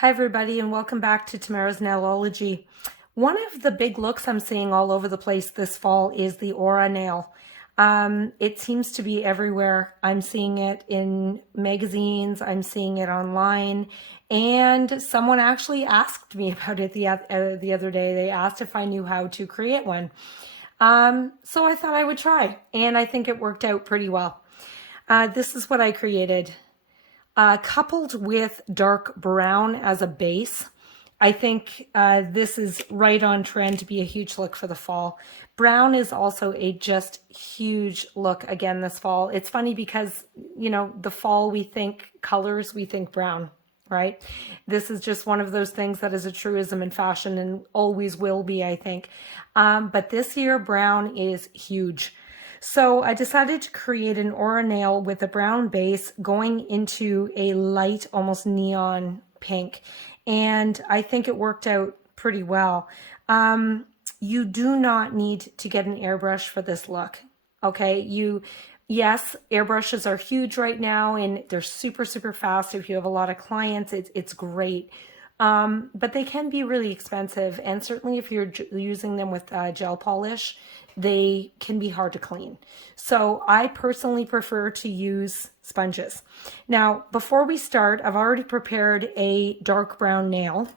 Hi everybody and welcome back to Tamara's Nailology. One of the big looks I'm seeing all over the place this fall is the aura nail. It seems to be everywhere. I'm seeing it in magazines, I'm seeing it online, and someone actually asked me about it the other day. They asked if I knew how to create one. So I thought I would try, and I think it worked out pretty well. This is what I created. Coupled with dark brown as a base, I think this is right on trend to be a huge look for the fall. Brown is also a just huge look again this fall. It's funny because, you know, the fall we think colors, we think brown, right? This is just one of those things that is a truism in fashion and always will be, I think. But this year, brown is huge. So I decided to create an aura nail with a brown base going into a light, almost neon pink. And I think it worked out pretty well. You do not need to get an airbrush for this look. Okay, yes, airbrushes are huge right now and they're super, super fast. If you have a lot of clients, it's great. But they can be really expensive. And certainly if you're using them with gel polish, they can be hard to clean. So I personally prefer to use sponges. Now, before we start, I've already prepared a dark brown nail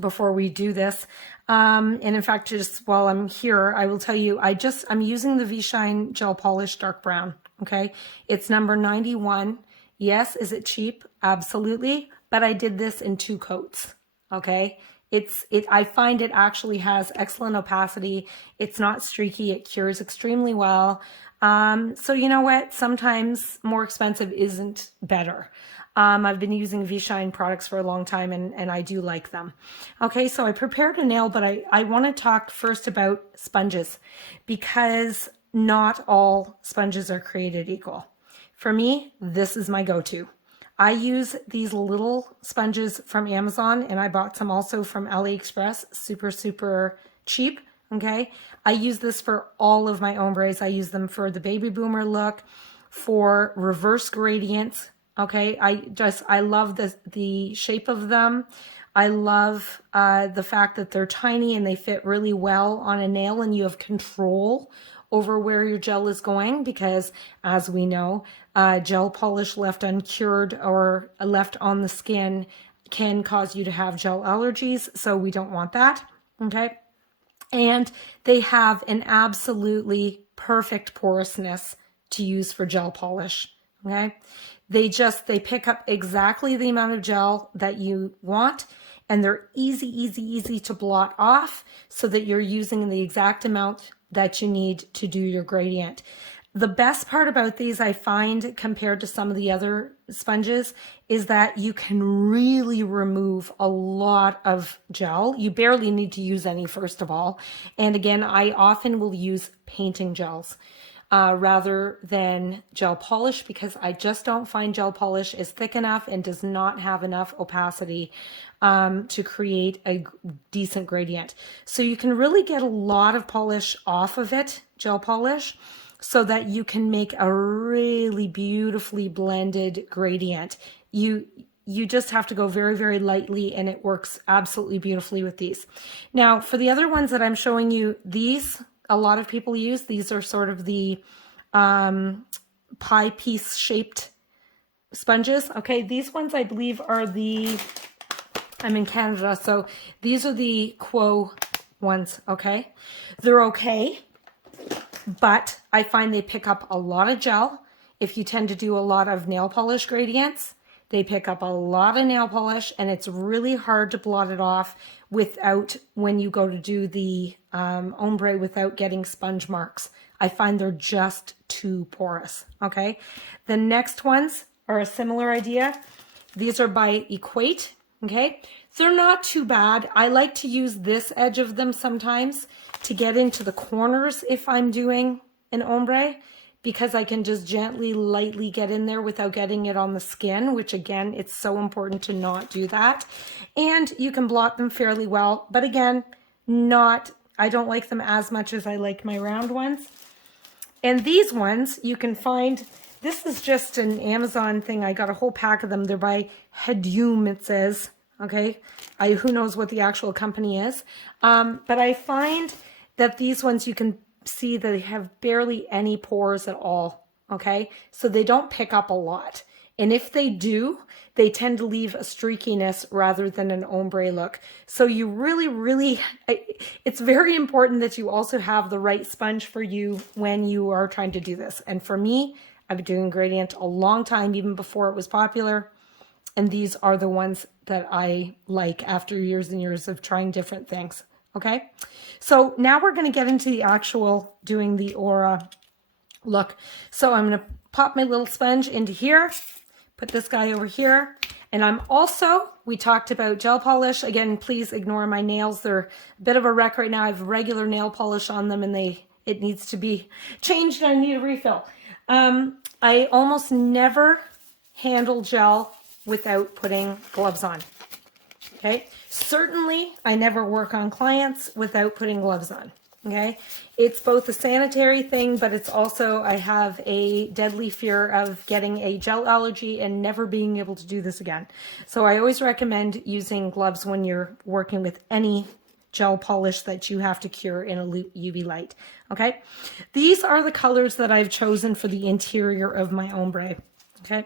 before we do this. And in fact, just while I'm here, I will tell you, I'm using the V-Shine Gel Polish Dark Brown, okay? It's number 91. Yes, is it cheap? Absolutely. But I did this in 2 coats, okay? I find it actually has excellent opacity. It's not streaky. It cures extremely well. So you know what? Sometimes more expensive isn't better. I've been using V-Shine products for a long time and I do like them. Okay, so I prepared a nail, but I want to talk first about sponges because not all sponges are created equal. For me, this is my go-to. I use these little sponges from Amazon and I bought some also from AliExpress, super, super cheap, okay? I use this for all of my ombres. I use them for the baby boomer look, for reverse gradients, okay? I love the shape of them. I love the fact that they're tiny and they fit really well on a nail and you have control over where your gel is going because, as we know, gel polish left uncured or left on the skin can cause you to have gel allergies, so we don't want that, okay? And they have an absolutely perfect porousness to use for gel polish, okay? They pick up exactly the amount of gel that you want, and they're easy to blot off so that you're using the exact amount that you need to do your gradient. The best part about these, I find, compared to some of the other sponges, is that you can really remove a lot of gel. You barely need to use any, first of all. And again, I often will use painting gels rather than gel polish because I just don't find gel polish is thick enough and does not have enough opacity to create a decent gradient. So you can really get a lot of polish off of it, gel polish, so that you can make a really beautifully blended gradient. You just have to go very, very lightly and it works absolutely beautifully with these. Now, for the other ones that I'm showing you, these, a lot of people use, these are sort of the pie piece shaped sponges. Okay, these ones I believe are I'm in Canada, so these are the Quo ones, okay? They're okay, but I find they pick up a lot of gel. If you tend to do a lot of nail polish gradients, they pick up a lot of nail polish and it's really hard to blot it off when you go to do the ombre without getting sponge marks. I find they're just too porous, okay? The next ones are a similar idea. These are by Equate, okay? They're not too bad. I like to use this edge of them sometimes to get into the corners if I'm doing an ombre because I can just gently, lightly get in there without getting it on the skin, which again, it's so important to not do that. And you can blot them fairly well, but again, I don't like them as much as I like my round ones. And these ones you can find, this is just an Amazon thing. I got a whole pack of them. They're by Hedium, it says. Okay, who knows what the actual company is, but I find that these ones you can see that they have barely any pores at all. Okay, so they don't pick up a lot, and if they do, they tend to leave a streakiness rather than an ombre look. So you really, it's very important that you also have the right sponge for you when you are trying to do this. And for me, I've been doing gradient a long time, even before it was popular. And these are the ones that I like after years and years of trying different things. Okay, so now we're going to get into the actual doing the aura look. So I'm going to pop my little sponge into here, put this guy over here, and I'm also, we talked about gel polish. Again, please ignore my nails. They're a bit of a wreck right now. I have regular nail polish on them and it needs to be changed. I need a refill. I almost never handle gel without putting gloves on. Okay, certainly I never work on clients without putting gloves on. Okay, it's both a sanitary thing, but it's also, I have a deadly fear of getting a gel allergy and never being able to do this again. So I always recommend using gloves when you're working with any gel polish that you have to cure in a UV light. Okay, these are the colors that I've chosen for the interior of my ombre. Okay,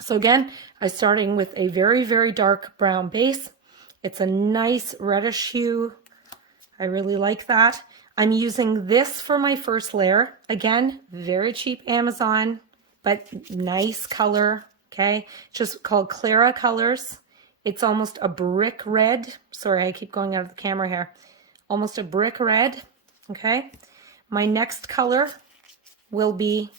so again, I'm starting with a very dark brown base. It's a nice reddish hue. I really like that. I'm using this for my first layer. Again, very cheap Amazon, but nice color. Okay, just called Clara Colors. It's almost a brick red. Sorry, I keep going out of the camera here. Almost a brick red. Okay, my next color will be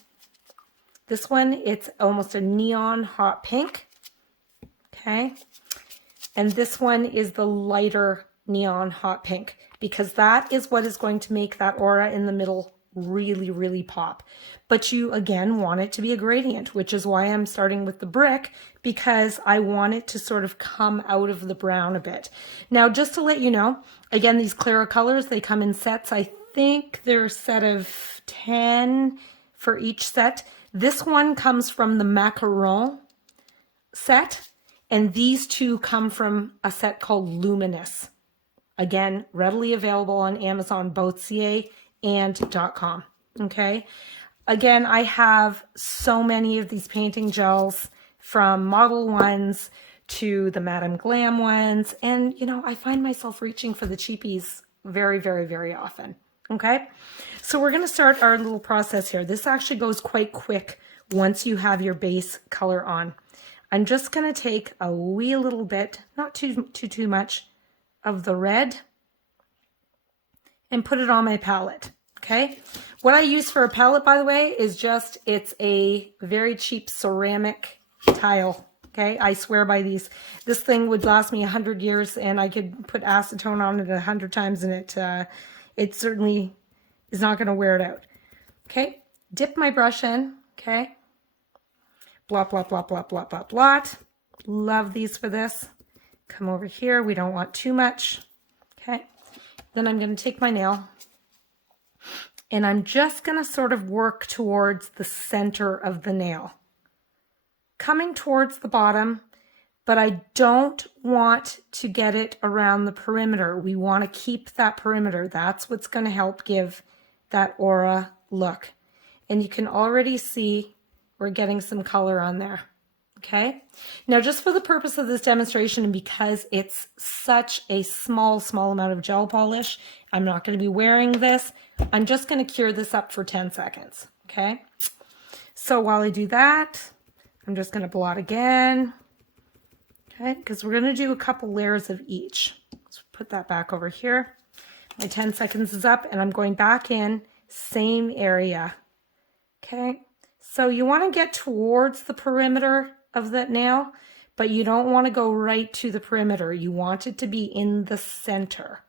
this one. It's almost a neon hot pink. Okay, and this one is the lighter neon hot pink, because that is what is going to make that aura in the middle really pop. But you again want it to be a gradient, which is why I'm starting with the brick, because I want it to sort of come out of the brown a bit. Now, just to let you know, again, these Clara colors, they come in sets. I think they're a set of 10 for each set. This one comes from the Macaron set, and these two come from a set called Luminous. Again, readily available on Amazon, both CA and .com. Okay. Again, I have so many of these painting gels, from model ones to the Madame Glam ones. And, you know, I find myself reaching for the cheapies very often. Okay. So we're going to start our little process here. This actually goes quite quick once you have your base color on. I'm just going to take a wee little bit, not too much, of the red and put it on my palette. Okay, what I use for a palette, by the way, is just, it's a very cheap ceramic tile. Okay, I swear by these. This thing would last me 100 years, and I could put acetone on it 100 times, and it certainly is not going to wear it out. Okay, dip my brush in. Okay, blot. Love these for this. Come over here. We don't want too much. Okay, then I'm going to take my nail, and I'm just going to sort of work towards the center of the nail, coming towards the bottom, but I don't want to get it around the perimeter. We want to keep that perimeter. That's what's going to help give that aura look. And you can already see we're getting some color on there. Okay, now just for the purpose of this demonstration, and because it's such a small amount of gel polish, I'm not going to be wearing this. I'm just going to cure this up for 10 seconds. Okay, so while I do that, I'm just going to blot again. Okay, because we're going to do a couple layers of each. Let's put that back over here. My 10 seconds is up, and I'm going back in, same area. Okay, so you want to get towards the perimeter of that nail, but you don't want to go right to the perimeter. You want it to be in the center.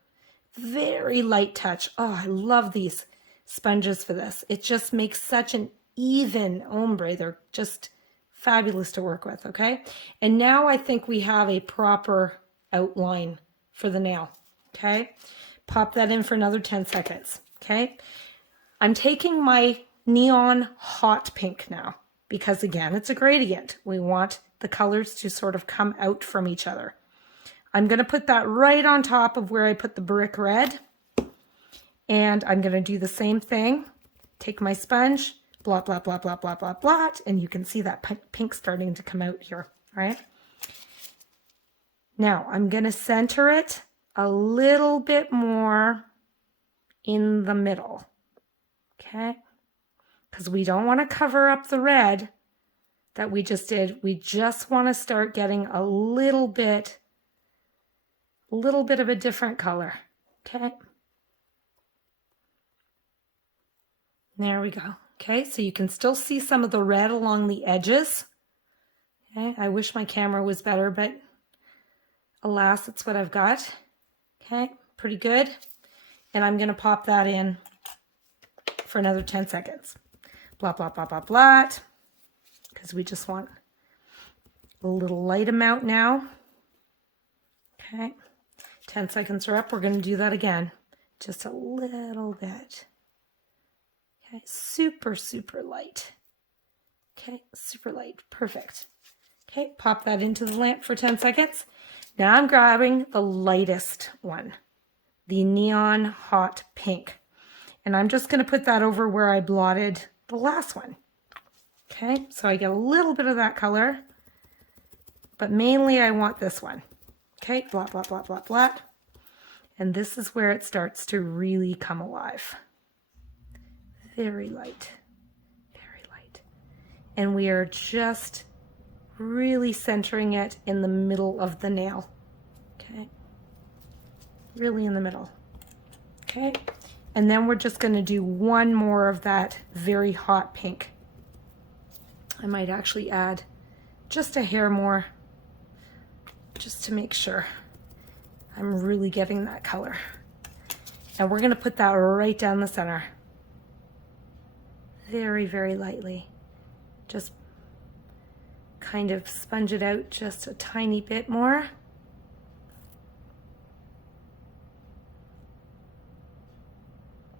Very light touch. Oh, I love these sponges for this. It just makes such an even ombre. They're just fabulous to work with. Okay, and now I think we have a proper outline for the nail. Okay, pop that in for another 10 seconds. Okay, I'm taking my neon hot pink now, because again, it's a gradient. We want the colors to sort of come out from each other. I'm going to put that right on top of where I put the brick red. And I'm going to do the same thing. Take my sponge, blot, blot, blot, blot, blot, blot, blot. And you can see that pink starting to come out here, right? Now I'm going to center it a little bit more in the middle, okay? Because we don't want to cover up the red that we just did. We just want to start getting a little bit of a different color, okay? There we go. Okay, so you can still see some of the red along the edges. Okay, I wish my camera was better, but alas, it's what I've got. Okay, pretty good. And I'm going to pop that in for another 10 seconds. Blot, blot, blot, blot, blot. Because we just want a little light amount now. Okay, 10 seconds are up. We're going to do that again. Just a little bit. Okay, super, super light. Okay, super light. Perfect. Okay, pop that into the lamp for 10 seconds. Now I'm grabbing the lightest one, the neon hot pink. And I'm just going to put that over where I blotted the last one. Okay, so I get a little bit of that color, but mainly I want this one. Okay, blot, blot, blot, blot, blot. And this is where it starts to really come alive. Very light, very light. And we are just really centering it in the middle of the nail. Okay, really in the middle. Okay, and then we're just going to do one more of that very hot pink. I might actually add just a hair more, just to make sure I'm really getting that color. And we're going to put that right down the center. Very, very lightly. Just kind of sponge it out just a tiny bit more.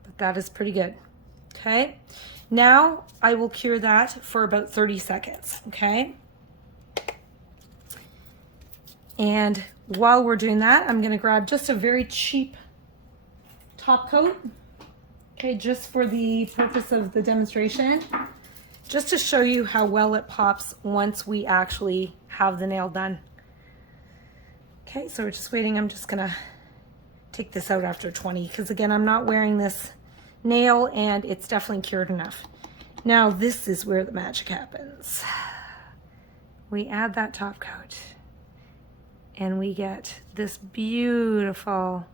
But that is pretty good. Okay. Now I will cure that for about 30 seconds. Okay. And while we're doing that, I'm going to grab just a very cheap top coat. Okay, just for the purpose of the demonstration, just to show you how well it pops once we actually have the nail done. Okay, so we're just waiting. I'm just gonna take this out after 20 because again, I'm not wearing this nail and it's definitely cured enough. Now this is where the magic happens. We add that top coat and we get this beautiful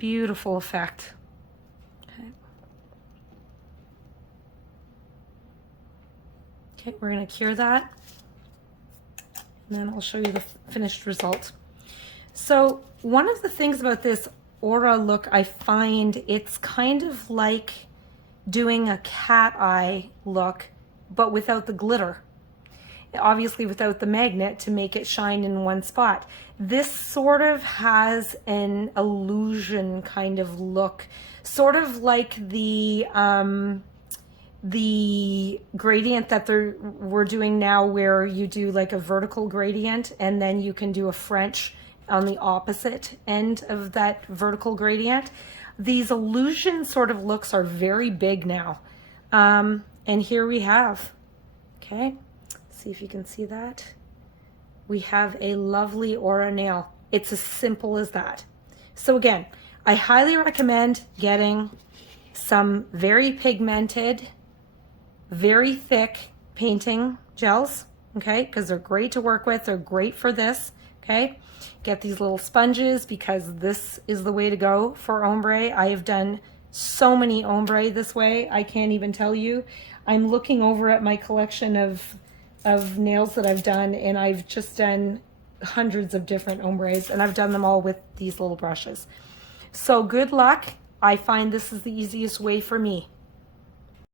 effect. Okay. Okay, we're going to cure that. And then I'll show you the finished result. So one of the things about this aura look, I find it's kind of like doing a cat eye look, but without the glitter. Obviously without the magnet to make it shine in one spot. This sort of has an illusion kind of look, sort of like the gradient that we're doing now, where you do like a vertical gradient and then you can do a French on the opposite end of that vertical gradient. These illusion sort of looks are very big now. And here we have, okay. See if you can see that. We have a lovely aura nail. It's as simple as that. So again, I highly recommend getting some very pigmented, very thick painting gels, okay, because they're great to work with. They're great for this, okay. Get these little sponges because this is the way to go for ombre. I have done so many ombre this way, I can't even tell you. I'm looking over at my collection of nails that I've done, and I've just done hundreds of different ombres, and I've done them all with these little brushes. So good luck. I find this is the easiest way for me.